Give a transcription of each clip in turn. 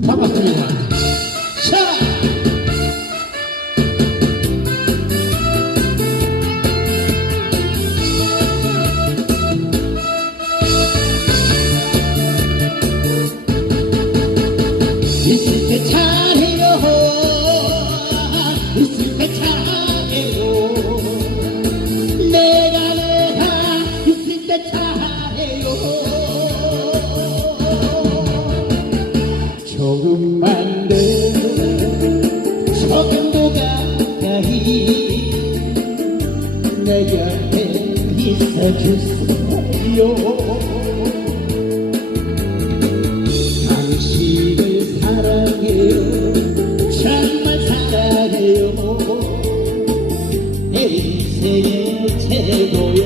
Vamos a 만든 서금도가 가히 내 곁에 숨 어요？당신 을 사랑해요. 정말 사랑해요. 내 인생의 최고의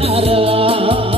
사랑.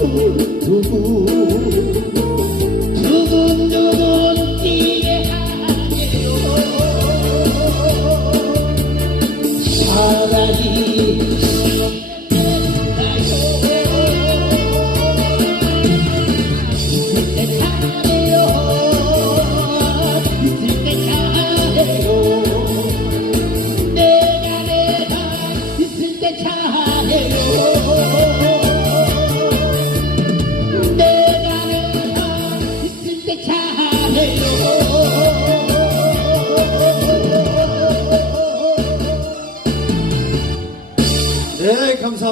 Ooh, ooh. 감사합니다.